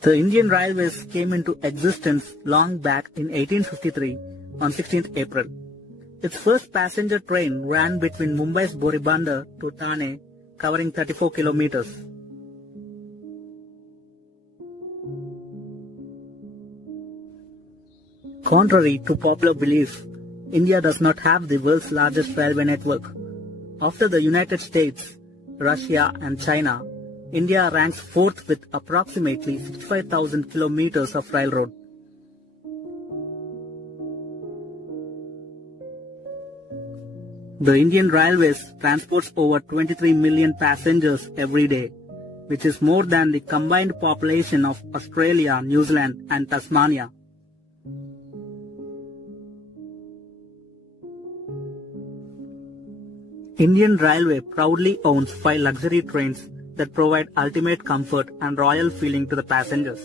The Indian Railways came into existence long back in 1853 on 16th April. Its first passenger train ran between Mumbai's Boribandar to Thane, covering 34 kilometers. Contrary to popular belief, India does not have the world's largest railway network. After the United States, Russia and China, India ranks fourth with approximately 65,000 kilometers of railroad. The Indian Railways transports over 23 million passengers every day, which is more than the combined population of Australia, New Zealand and Tasmania. Indian Railway proudly owns 5 luxury trains that provide ultimate comfort and royal feeling to the passengers.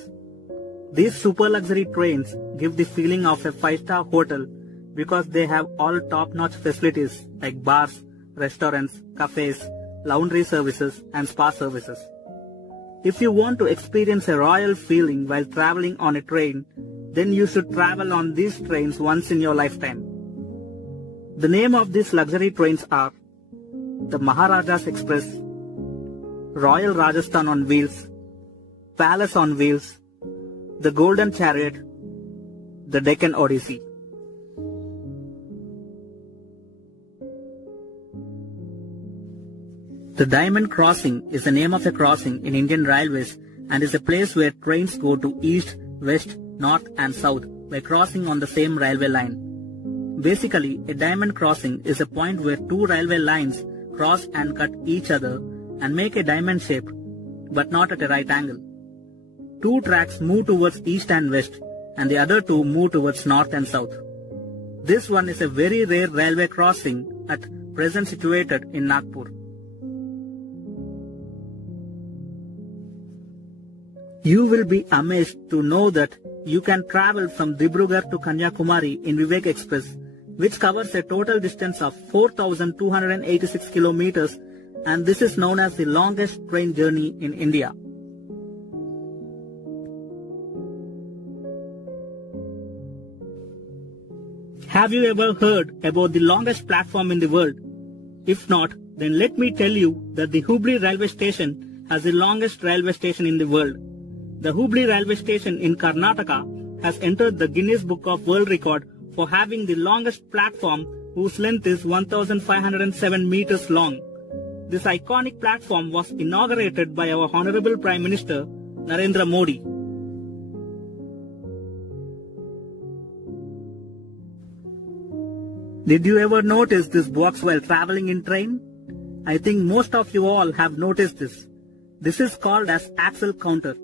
These super luxury trains give the feeling of a 5-star hotel because they have all top-notch facilities like bars, restaurants, cafes, laundry services and spa services. If you want to experience a royal feeling while traveling on a train, then you should travel on these trains once in your lifetime. The name of these luxury trains are the Maharajas Express, Royal Rajasthan on Wheels, Palace on Wheels, the Golden Chariot, the Deccan Odyssey. The Diamond Crossing is the name of a crossing in Indian Railways and is a place where trains go to east, west, north and south by crossing on the same railway line. Basically, a diamond crossing is a point where two railway lines cross and cut each other and make a diamond shape, but not at a right angle. Two tracks move towards east and west, and the other two move towards north and south. This one is a very rare railway crossing at present situated in Nagpur. You will be amazed to know that you can travel from Dibrugarh to Kanyakumari in Vivek Express, which covers a total distance of 4,286 kilometers, and this is known as the longest train journey in India. Have you ever heard about the longest platform in the world? If not, then let me tell you that the Hubli railway station has the longest railway station in the world. The Hubli railway station in Karnataka has entered the Guinness Book of World Record for having the longest platform, whose length is 1,507 meters long. This iconic platform was inaugurated by our Honorable Prime Minister Narendra Modi. Did you ever notice this box while traveling in train? I think most of you all have noticed this. This is called as axle counter.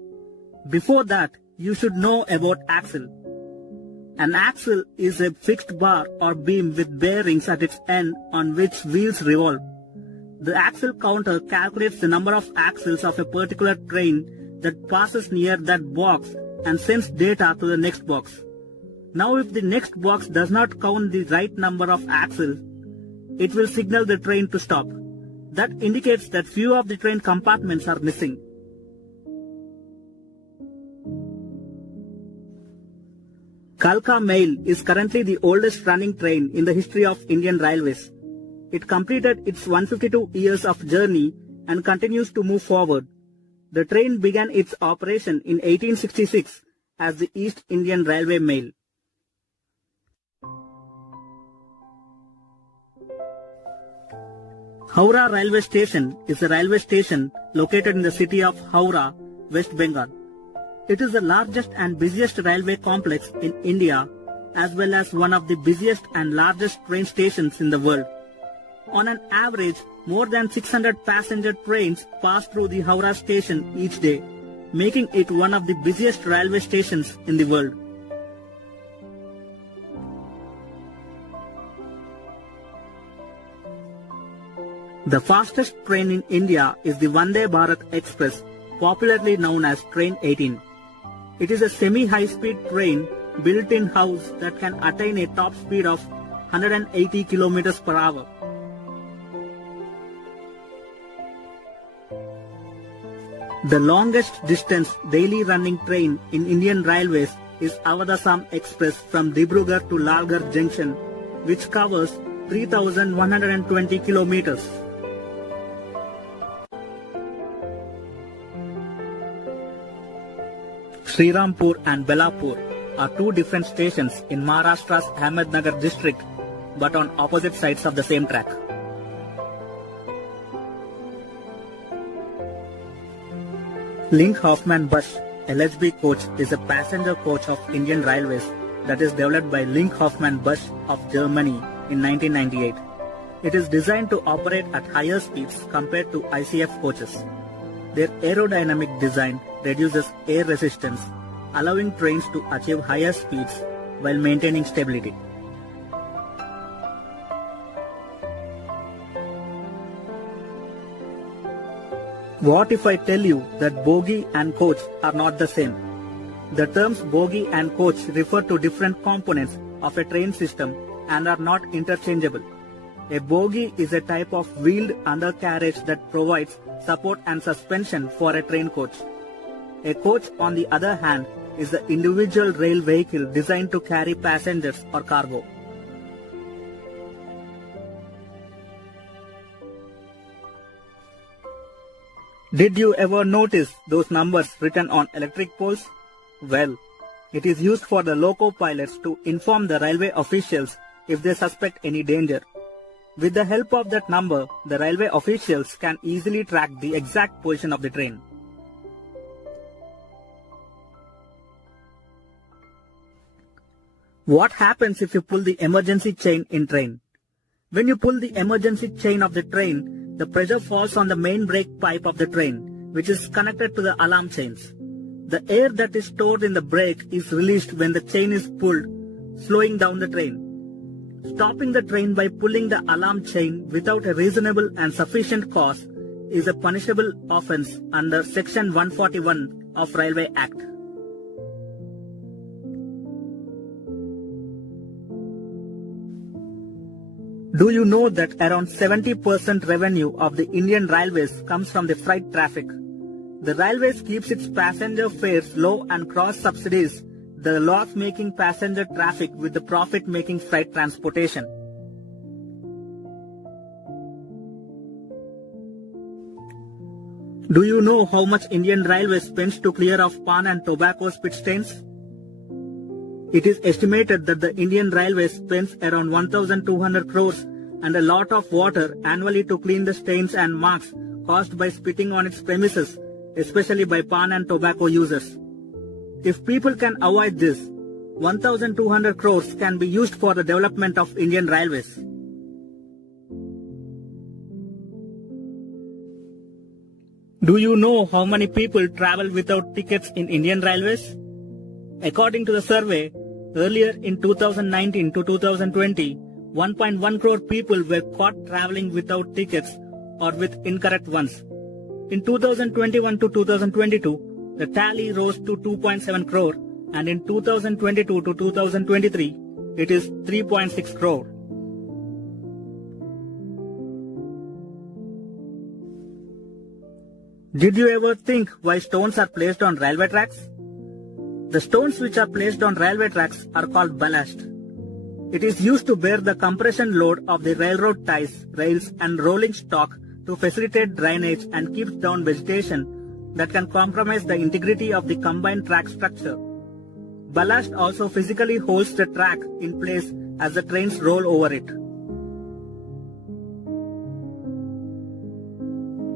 Before that, you should know about axle. An axle is a fixed bar or beam with bearings at its end on which wheels revolve. The axle counter calculates the number of axles of a particular train that passes near that box and sends data to the next box. Now if the next box does not count the right number of axles, it will signal the train to stop. That indicates that few of the train compartments are missing. Kalka Mail is currently the oldest running train in the history of Indian Railways. It completed its 152 years of journey and continues to move forward. The train began its operation in 1866 as the East Indian Railway Mail. Howrah Railway Station is a railway station located in the city of Howrah, West Bengal. It is the largest and busiest railway complex in India, as well as one of the busiest and largest train stations in the world. On an average, more than 600 passenger trains pass through the Howrah station each day, making it one of the busiest railway stations in the world. The fastest train in India is the Vande Bharat Express, popularly known as Train 18. It is a semi-high-speed train built in-house that can attain a top speed of 180 km per hour. The longest distance daily running train in Indian Railways is Avadasam Express from Dibrugarh to Lalgarh Junction, which covers 3,120 kilometers. Srirampur and Belapur are two different stations in Maharashtra's Ahmednagar district, but on opposite sides of the same track. Link Hoffman Bus LHB coach is a passenger coach of Indian Railways that is developed by Link Hoffman Bus of Germany in 1998. It is designed to operate at higher speeds compared to ICF coaches. Their aerodynamic design reduces air resistance, allowing trains to achieve higher speeds while maintaining stability. What if I tell you that bogie and coach are not the same? The terms bogie and coach refer to different components of a train system and are not interchangeable. A bogie is a type of wheeled undercarriage that provides support and suspension for a train coach. A coach, on the other hand, is the individual rail vehicle designed to carry passengers or cargo. Did you ever notice those numbers written on electric poles? Well, it is used for the loco pilots to inform the railway officials if they suspect any danger. With the help of that number, the railway officials can easily track the exact position of the train. What happens if you pull the emergency chain in train? When you pull the emergency chain of the train, the pressure falls on the main brake pipe of the train, which is connected to the alarm chains. The air that is stored in the brake is released when the chain is pulled, slowing down the train. Stopping the train by pulling the alarm chain without a reasonable and sufficient cause is a punishable offence under Section 141 of Railway Act. Do you know that around 70% revenue of the Indian Railways comes from the freight traffic? The Railways keeps its passenger fares low and cross-subsidies the loss-making passenger traffic with the profit-making freight transportation. Do you know how much Indian Railways spends to clear off pan and tobacco spit stains? It is estimated that the Indian Railways spends around 1,200 crores and a lot of water annually to clean the stains and marks caused by spitting on its premises, especially by pan and tobacco users. If people can avoid this, 1,200 crores can be used for the development of Indian Railways. Do you know how many people travel without tickets in Indian Railways? According to the survey, earlier in 2019 to 2020, 1.1 crore people were caught traveling without tickets or with incorrect ones. In 2021 to 2022, the tally rose to 2.7 crore, and in 2022 to 2023, it is 3.6 crore. Did you ever think why stones are placed on railway tracks? The stones which are placed on railway tracks are called ballast. It is used to bear the compression load of the railroad ties, rails and rolling stock to facilitate drainage and keeps down vegetation that can compromise the integrity of the combined track structure. Ballast also physically holds the track in place as the trains roll over it.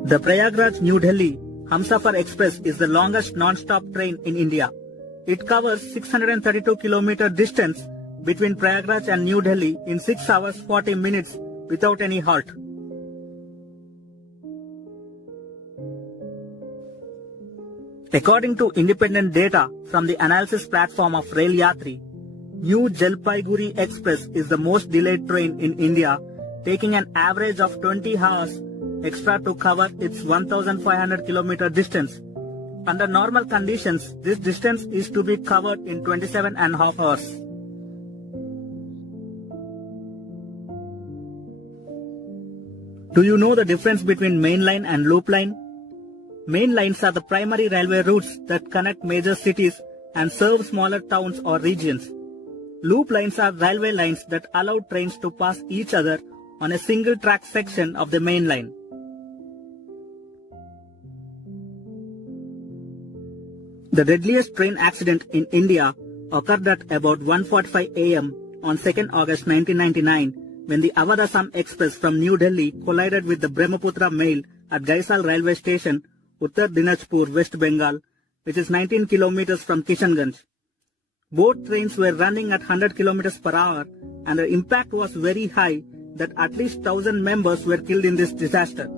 The Prayagraj-New Delhi Humsafar Express is the longest non-stop train in India. It covers 632 km distance between Prayagraj and New Delhi in 6 hours 40 minutes without any halt. According to independent data from the analysis platform of Rail Yatri, New Jalpaiguri Express is the most delayed train in India, taking an average of 20 hours extra to cover its 1,500 km distance. Under normal conditions, this distance is to be covered in 27.5 hours. Do you know the difference between main line and loop line? Main lines are the primary railway routes that connect major cities and serve smaller towns or regions. Loop lines are railway lines that allow trains to pass each other on a single track section of the main line. The deadliest train accident in India occurred at about 1:45 a.m. on 2nd August 1999 when the Awadh Assam Express from New Delhi collided with the Brahmaputra Mail at Gaisal railway station, Uttar Dinajpur, West Bengal, which is 19 kilometers from Kishanganj. Both trains were running at 100 kilometers per hour and the impact was very high that at least 1,000 members were killed in this disaster.